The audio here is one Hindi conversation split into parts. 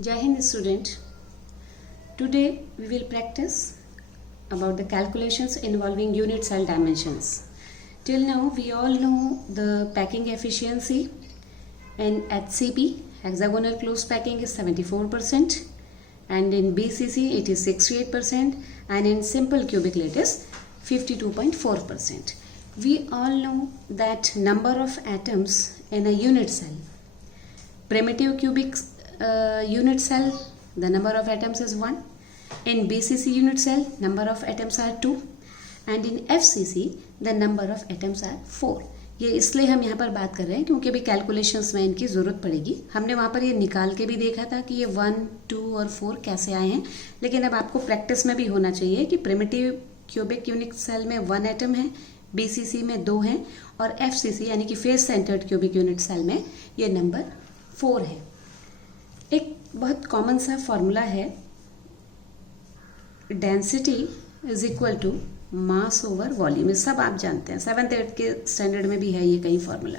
Jai Hind student. Today we will practice about the calculations involving unit cell dimensions. Till now we all know the packing efficiency. In HCP, hexagonal closed packing is 74%, and in BCC it is 68%, and in simple cubicle it is 52.4%. We all know that number of atoms in a unit cell. Primitive cubic unit cell, the number of atoms is 1. In BCC unit cell, number of atoms are 2. And in FCC, the number of atoms are 4. ये इसलिए हम यहाँ पर बात कर रहे हैं क्योंकि अभी कैलकुलेशंस में इनकी ज़रूरत पड़ेगी. हमने वहाँ पर ये निकाल के भी देखा था कि ये 1, 2 और 4 कैसे आए हैं, लेकिन अब आपको प्रैक्टिस में भी होना चाहिए कि प्रिमिटिव क्यूबिक यूनिट सेल में 1 एटम है, BCC में 2 हैं, और FCC यानी कि face centred cubic unit cell में ये नंबर 4 है. एक बहुत कॉमन सा फॉर्मूला है, density is equal to mass over volume. ये सब आप जानते हैं, 7th 8th के स्टैंडर्ड में भी है ये कई फॉर्मूला.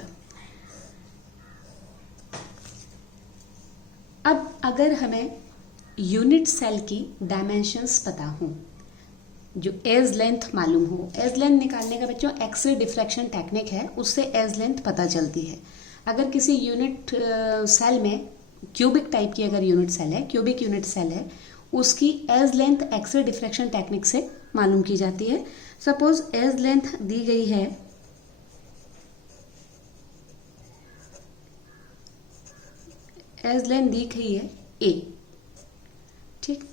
अब अगर हमें यूनिट सेल की डायमेंशंस पता हो, जो एज लेंथ मालूम हो, एज लेंथ निकालने का बच्चों एक्सरे डिफ्रैक्शन टेक्निक है, उससे एज लेंथ पता चलती है. अगर किसी यूनिट सेल में क्यूबिक टाइप की अगर यूनिट सेल है, क्यूबिक यूनिट सेल है, उसकी edge length X ray diffraction technique से मालूम की जाती है. सपोज एज लेंथ दी गई है A, ठीक,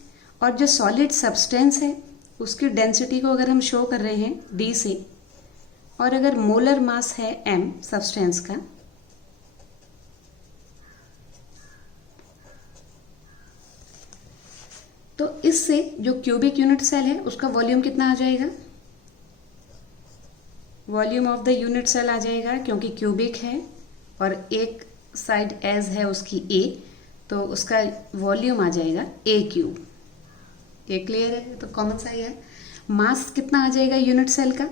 और जो सॉलिड सब्सटेंस है उसकी डेंसिटी को अगर हम शो कर रहे हैं D से, और अगर मोलर मास है M सब्सटेंस का, तो इससे जो क्यूबिक यूनिट सेल है उसका वॉल्यूम कितना आ जाएगा, volume of the unit cell आ जाएगा, क्योंकि क्यूबिक है और एक साइड एज है उसकी A, तो उसका वॉल्यूम आ जाएगा A क्यूब. ये क्लियर है, तो कॉमन सा ही है. मास कितना आ जाएगा यूनिट सेल का,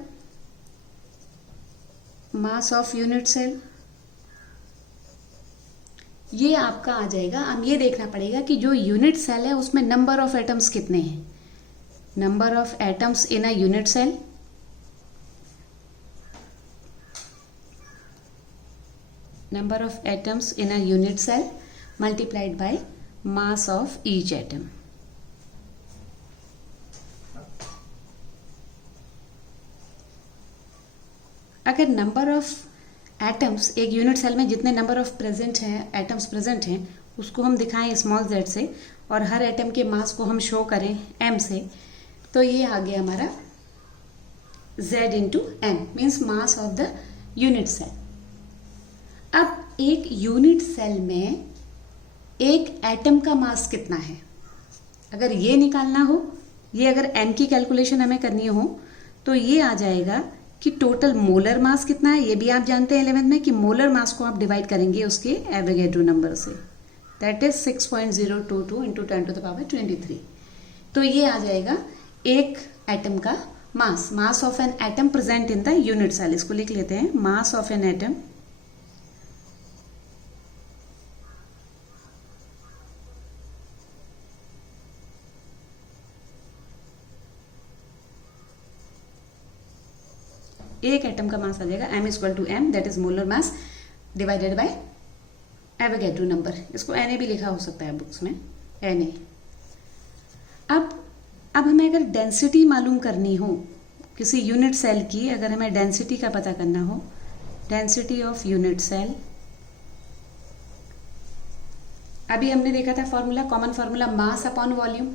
मास ऑफ यूनिट सेल ये आपका आ जाएगा. अब ये देखना पड़ेगा कि जो यूनिट सेल है उसमें नंबर ऑफ एटम्स कितने हैं. Number of atoms in a unit cell, number of atoms in a unit cell multiplied by mass of each atom. अगर नंबर ऑफ एटम्स एक यूनिट सेल में जितने नंबर ऑफ प्रेजेंट हैं, एटम्स प्रेजेंट हैं, उसको हम दिखाएं स्मॉल z से, और हर एटम के मास को हम शो करें m से, तो ये आ गया हमारा z into m, means mass of the unit cell. अब एक यूनिट सेल में एक एटम का मास कितना है, अगर ये निकालना हो, ये अगर m की कैलकुलेशन हमें करनी हो, तो ये आ जाएगा कि टोटल मोलर मास कितना है. ये भी आप जानते हैं 11th में कि मोलर मास को आप डिवाइड करेंगे उसके एवोगैड्रो नंबर से, that is 6.022 into 10 to the power 23. तो ये आ जाएगा एक एटम का mass, mass of an atom present in the unit cell. इसको लिख लेते हैं, मास ऑफ एन एटम एक एटम का मास आ जाएगा m equal to m, that is molar mass divided by Avogadro number. इसको Na भी लिखा हो सकता है बुक्स में, Na. अब हमें अगर डेंसिटी मालूम करनी हो किसी यूनिट सेल की, अगर हमें डेंसिटी का पता करना हो, डेंसिटी ऑफ यूनिट सेल, अभी हमने देखा था formula, common formula mass upon volume.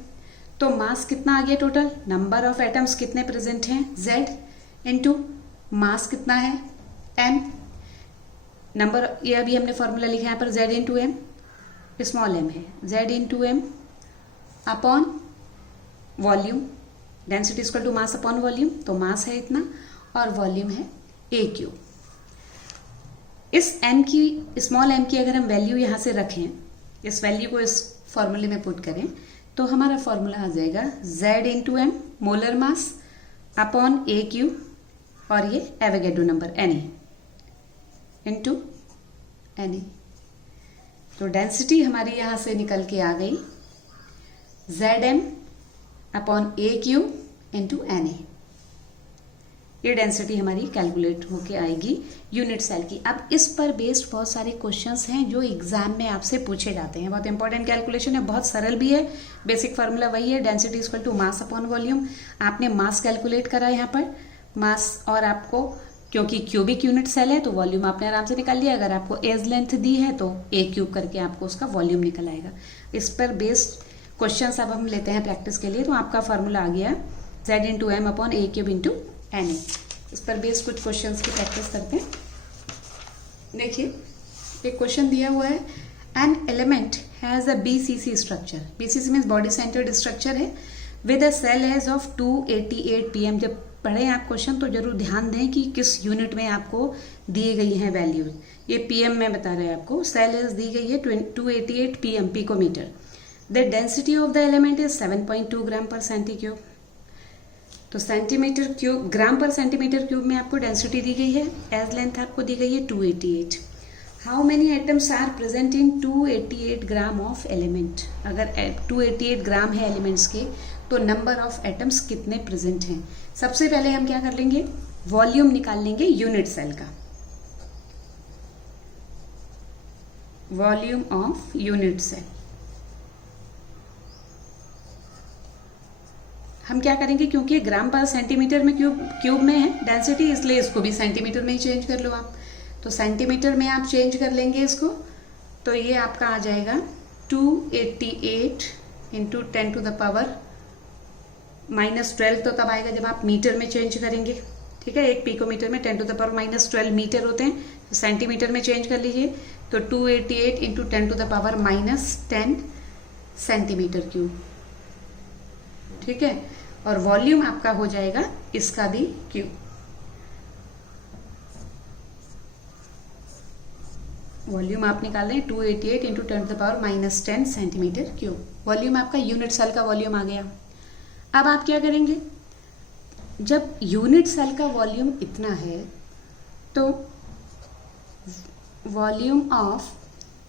तो मास कितना आ गया टोटल, नंबर ऑफ एटम्स कितने प्रेजेंट हैं Z, इनटू मास कितना है m, नंबर, ये अभी हमने फॉर्मूला लिखा है यहाँ पर Z into m, small m है, Z into m upon volume, density equal to mass upon volume, तो मास है इतना और वॉल्यूम है A क्यूब. इस m की, स्मॉल m की अगर हम वैल्यू यहाँ से रखें, इस वैल्यू को इस फॉर्मूले में पुट करें, तो हमारा फॉर्मूला आ जाएगा Z into m molar mass upon A cube, और ये Avogadro number Na into Na. तो डेंसिटी हमारी यहाँ से निकल के आ गई Zm upon A cube into N A. ये डेंसिटी हमारी कैलकुलेट होके आएगी यूनिट सेल की। अब इस पर बेस्ड बहुत सारे क्वेश्चंस हैं जो एग्जाम में आपसे पूछे जाते हैं। बहुत इंपॉर्टेंट कैलकुलेशन है, बहुत सरल भी है। बेसिक फार्मूला वही है, density equal to mass upon volume. आपने मास कैलकुलेट करा यहाँ पर, मास, और आपको क्योंकि क्यूबिक यूनिट सेल है तो वॉल्यूम आपने आराम से निकाल लिया। अगर आपको एज लेंथ दी है तो ए क्यूब करके आपको उसका वॉल्यूम निकल आएगा। इस पर बेस्ड क्वेश्चन अब हम लेते हैं प्रैक्टिस के लिए। तो आपका फार्मूला आ गया Z into M upon A cube into N A. इस पर बेस्ड कुछ क्वेश्चंस की प्रैक्टिस करते हैं। देखिए, एक क्वेश्चन दिया हुआ है, an element has a BCC structure. BCC means body centred structure है, with a cell edge of 288 PM। जब पढ़ें आप क्वेश्चन तो जरूर ध्यान दें कि किस यूनिट में आपको दी गई है वैल्यूज। ये PM में बता रहे हैं आपको। सेल एज दी गई है 288 PM picometre. The density of the element is 7.2 gram per centicube. तो सेंटीमीटर क्यूब, ग्राम पर सेंटीमीटर क्यूब में आपको डेंसिटी दी गई है। एज लेंथ आपको दी गई है 288। How many atoms are present in 288 gram of element. अगर 288 ग्राम है एलिमेंट्स के तो नंबर ऑफ एटम्स कितने प्रेजेंट हैं। सबसे पहले हम क्या कर लेंगे, वॉल्यूम निकाल लेंगे यूनिट सेल का। वॉल्यूम ऑफ यूनिट सेल हम क्या करेंगे, क्योंकि ग्राम पर सेंटीमीटर में क्यूब में है डेंसिटी, इसलिए इसको भी सेंटीमीटर में ही चेंज कर लो आप। तो सेंटीमीटर में आप चेंज कर लेंगे इसको, तो ये आपका आ जाएगा 288 इंटू 10 टू द पावर -12। तो तब आएगा जब आप मीटर में चेंज करेंगे। ठीक है, एक पिकोमीटर में 10 टू द पावर -12 मीटर होते हैं। तो सेंटीमीटर में चेंज कर लीजिए, तो 288 into 10 to the power -10 centimetre cube. ठीक है, और वॉल्यूम आपका हो जाएगा इसका भी क्यूब। वॉल्यूम आप निकाल रहे हैं 288 into 10 to the power -10 centimetre cube. Volume आपका यूनिट सेल का वॉल्यूम आ गया। अब आप क्या करेंगे, जब यूनिट सेल का वॉल्यूम इतना है तो volume of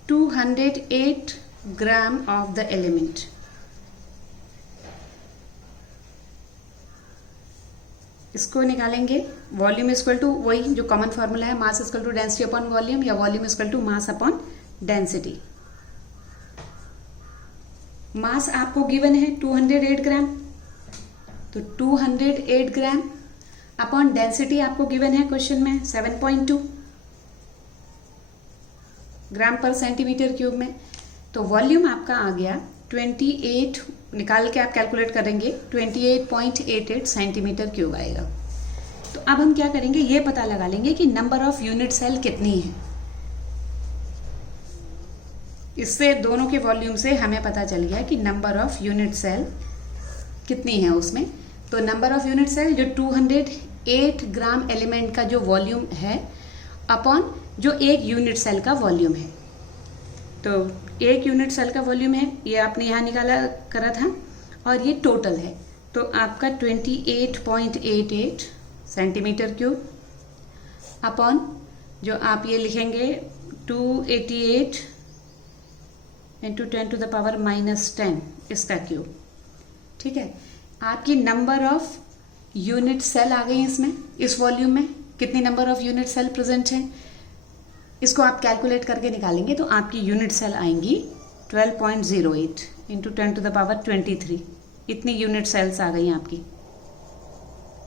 208 gram of the element, इसको निकालेंगे। वॉल्यूम इक्वल टू वही जो कॉमन फॉर्मूला है, mass equal to density upon volume, या volume equal to mass upon density. Mass आपको गिवन है 208 ग्राम, तो 208 ग्राम अपॉन डेंसिटी आपको गिवन है क्वेश्चन में 7.2 ग्राम पर सेंटीमीटर क्यूब में। तो वॉल्यूम आपका आ गया 28, निकाल के आप कैलकुलेट करेंगे 28.88 सेंटीमीटर क्यूब आएगा। तो अब हम क्या करेंगे, ये पता लगा लेंगे कि नंबर ऑफ यूनिट सेल कितनी है। इससे दोनों के वॉल्यूम से हमें पता चल गया कि नंबर ऑफ यूनिट सेल कितनी है उसमें। तो नंबर ऑफ यूनिट सेल जो 208 ग्राम एलिमेंट का जो वॉल्यूम है अपॉन जो एक यूनिट सेल का वॉल्यूम है। तो एक यूनिट सेल का वॉल्यूम है, ये आपने यहाँ निकाला करा था, और ये टोटल है। तो आपका 28.88 सेंटीमीटर क्यूब अपॉन जो आप ये लिखेंगे 288 इंटू 10 टू द पावर -10 इसका क्यूब। ठीक है, आपकी नंबर ऑफ यूनिट सेल आ गई इसमें। इस वॉल्यूम में कितनी number of unit cell present है, इसको आप कैलकुलेट करके निकालेंगे तो आपकी यूनिट सेल आएंगी 12.08 इंटू 10 टू द पावर 23। इतनी यूनिट सेल्स आ गई आपकी।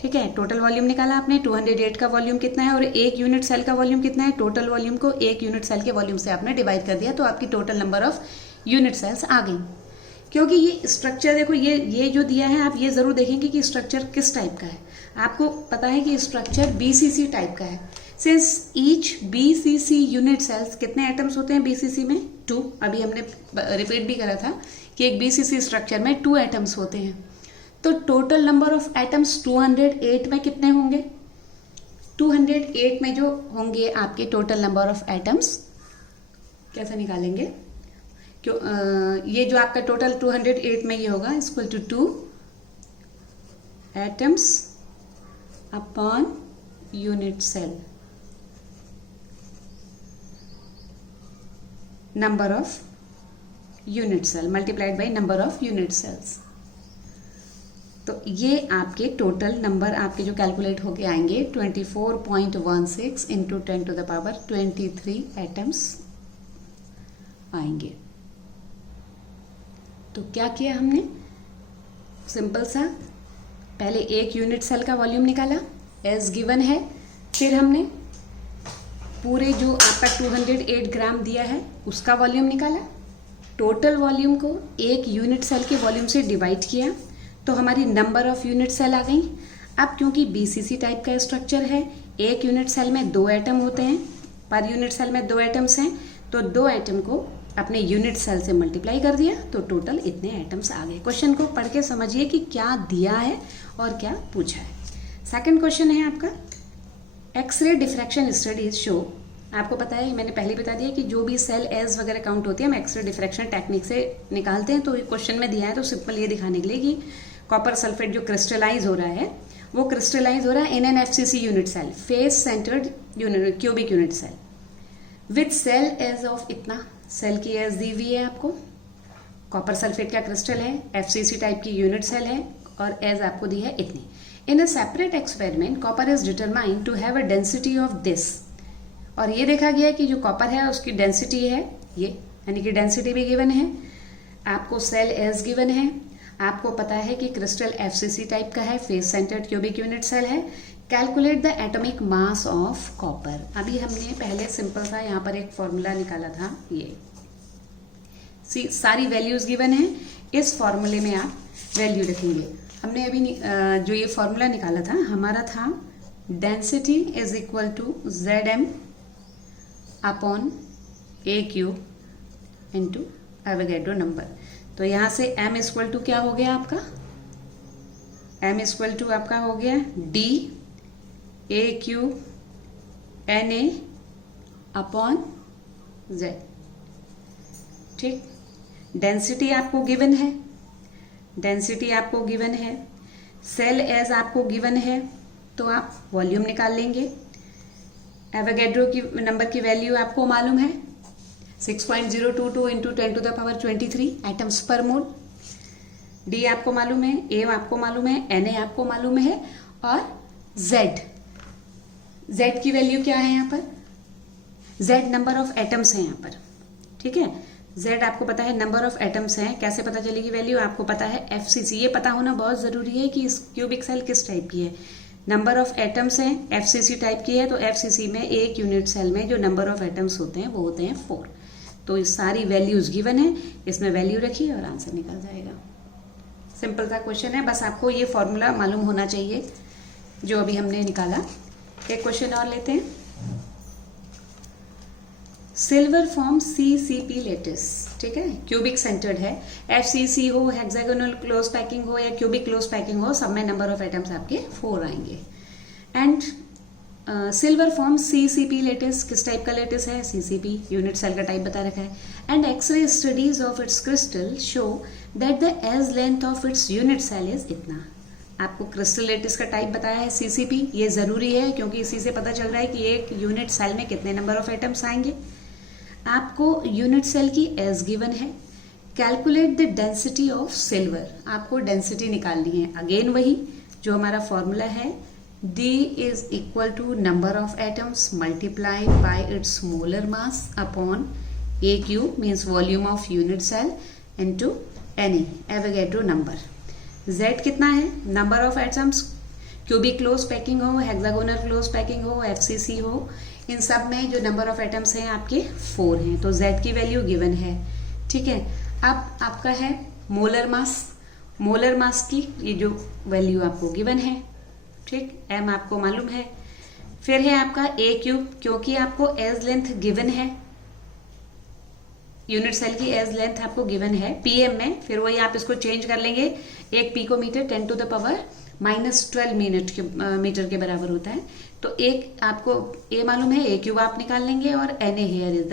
ठीक है, टोटल वॉल्यूम निकाला आपने, 208 का वॉल्यूम कितना है और एक यूनिट सेल का वॉल्यूम कितना है। टोटल वॉल्यूम को एक यूनिट सेल के वॉल्यूम से आपने डिवाइड कर दिया, तो आपकी total number of unit cells आ गई। क्योंकि ये स्ट्रक्चर देखो, ये जो दिया है आप ये जरूर देखेंगे कि स्ट्रक्चर किस टाइप का है। आपको पता है कि स्ट्रक्चर BCC टाइप का है। Since each BCC unit cells, कितने एटम्स होते हैं BCC में, 2। अभी हमने रिपीट भी करा था कि एक BCC स्ट्रक्चर में 2 एटम्स होते हैं। तो टोटल नंबर ऑफ एटम्स 208 में कितने होंगे, 208 में जो होंगे आपके टोटल नंबर ऑफ एटम्स, कैसे निकालेंगे, क्यों ये जो आपका टोटल 208 में ये होगा equal to 2 atoms upon unit cell. Number of unit cell multiplied by number of unit cells. तो ये आपके टोटल नंबर आपके जो कैलकुलेट होके आएंगे 24.16 into 10 to the power 23 atoms आएंगे। तो क्या किया हमने, सिंपल सा, पहले एक यूनिट सेल का वॉल्यूम निकाला एज गिवन है, फिर हमने पूरे जो आपका 208 ग्राम दिया है उसका वॉल्यूम निकाला, टोटल वॉल्यूम को एक यूनिट सेल के वॉल्यूम से डिवाइड किया तो हमारी नंबर ऑफ यूनिट सेल आ गई। अब क्योंकि बीसीसी टाइप का स्ट्रक्चर है, एक यूनिट सेल में 2 एटम होते हैं, पर यूनिट सेल में 2 एटम्स हैं, तो 2 एटम को अपने यूनिट सेल से मल्टीप्लाई कर दिया तो टोटल इतने एटम्स आ गए। क्वेश्चन को पढ़ के समझिए कि क्या दिया है और क्या पूछा है। सेकंड क्वेश्चन है आपका, एक्सरे डिफ्रैक्शन स्टडीज शो, आपको पता है मैंने पहले बता दिया कि जो भी सेल एज वगैरह काउंट होती है हम एक्सरे डिफ्रैक्शन टेक्निक से निकालते हैं। तो क्वेश्चन में दिया है तो सिंपल ये दिखाने के लिए कि कॉपर सल्फेट जो क्रिस्टलाइज हो रहा है वो क्रिस्टलाइज हो रहा है in an FCC unit cell, face centred cubic unit cell with cell edge of इतना, सेल की एज दी हुई है आपको, कॉपर सल्फेट का क्रिस्टल है, एफसीसी टाइप की यूनिट सेल है और एज आपको दी है इतनी। In a separate experiment copper is determined to have a density of this, और ये देखा गया कि जो कॉपर है उसकी डेंसिटी है ये, यानी कि डेंसिटी भी गिवन है, आपको सेल एज गिवन है, आपको पता है कि क्रिस्टल एफसीसी टाइप का है, face centred cubic unit cell है। Calculate the atomic mass of copper. अभी हमने पहले सिंपल सा यहाँ पर एक फॉर्मूला निकाला था, ये सारी वैल्यूज गिवन है, इस फॉर्मूले में आप वैल्यू रखेंगे। हमने अभी जो ये फॉर्मूला निकाला था हमारा था density is equal to ZM upon AQ into Avogadro number. तो यहाँ से M इक्वल टू क्या हो गया आपका, M इक्वल टू आपका हो गया DAQ NA अपॉन Z। ठीक, डेंसिटी आपको गिवन है, डेंसिटी आपको गिवन है, सेल एज आपको गिवन है, तो आप वॉल्यूम निकाल लेंगे। एवोगैड्रो की नंबर की वैल्यू आपको मालूम है 6.022 into 10 to the power 23 atoms per mole. D आपको मालूम है, ए आपको मालूम है, Na आपको मालूम है, और Z की वैल्यू क्या है यहाँ पर, Z नंबर ऑफ एटम्स है यहाँ पर। ठीक है, Z आपको पता है नंबर ऑफ एटम्स हैं, कैसे पता चलेगी वैल्यू, आपको पता है एफसीसी, ये पता होना बहुत जरूरी है कि इस क्यूबिक सेल किस टाइप की है। नंबर ऑफ एटम्स हैं, एफसीसी टाइप की है, तो एफसीसी में एक यूनिट सेल में जो नंबर ऑफ एटम्स होते हैं वो होते हैं 4। तो ये सारी वैल्यूज गिवन है, इसमें वैल्यू रखिए और आंसर निकल जाएगा। सिंपल सा क्वेश्चन है, बस आपको ये फॉर्मूला मालूम होना चाहिए जो अभी हमने निकाला। एक क्वेश्चन और लेते हैं, सिल्वर फॉर्म CCP लेटिस, ठीक है, क्यूबिक सेंटर्ड है, FCC हो, हेक्सागोनल क्लोज पैकिंग हो या क्यूबिक क्लोज पैकिंग हो, सब में नंबर ऑफ एटम्स आपके 4 आएंगे। And silver form CCP lattice, किस टाइप का लेटिस है, CCP, यूनिट सेल का टाइप बता रखा है। And X ray studies of its crystal show that the edge length of its unit cell is इतना। आपको क्रिस्टल लेटिस का टाइप बताया है CCP, ये जरूरी है क्योंकि इसी से पता चल रहा है कि एक यूनिट सेल में कितने नंबर ऑफ एटम्स आएंगे। आपको यूनिट सेल की एज गिवन है, calculate the density of silver, आपको डेंसिटी निकालनी है। अगेन वही जो हमारा फॉर्मूला है, D is equal to number of atoms multiplied by its molar mass upon AQ means volume of unit cell into Na Avogadro number. Z कितना है, number of atoms, cubic close packing हो, हेक्सागोनल क्लोज पैकिंग हो, FCC हो, इन सब में जो नंबर ऑफ एटम्स हैं आपके 4 हैं, तो Z की वैल्यू गिवन है। ठीक है, अब आपका है मोलर मास, मोलर मास की ये जो वैल्यू आपको गिवन है, ठीक, M आपको मालूम है। फिर है आपका AQ, क्योंकि आपको एज लेंथ गिवन है, यूनिट सेल की एज लेंथ आपको गिवन है PM में, फिर वही आप इसको चेंज कर लेंगे, 1 picometre 10 to the power -12 metre के बराबर होता है। तो एक आपको A मालूम है, AQ आप निकाल लेंगे, और Na here is the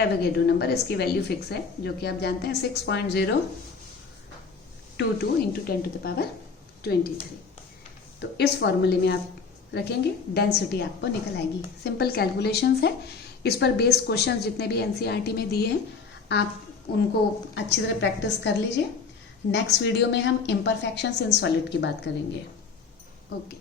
Avogadro number, इसकी वैल्यू फिक्स है जो कि आप जानते हैं 6.022 इंटू 10 टू द पावर 23। तो इस फॉर्मूले में आप रखेंगे, डेंसिटी आपको निकल आएगी। सिंपल कैलकुलेशंस है, इस पर बेस्ड क्वेश्चन जितने भी एनसीईआरटी में दिए हैं आप उनको अच्छी तरह प्रैक्टिस कर लीजिए। नेक्स्ट वीडियो में हम इम्परफेक्शंस इन सॉलिड की बात करेंगे। ओके।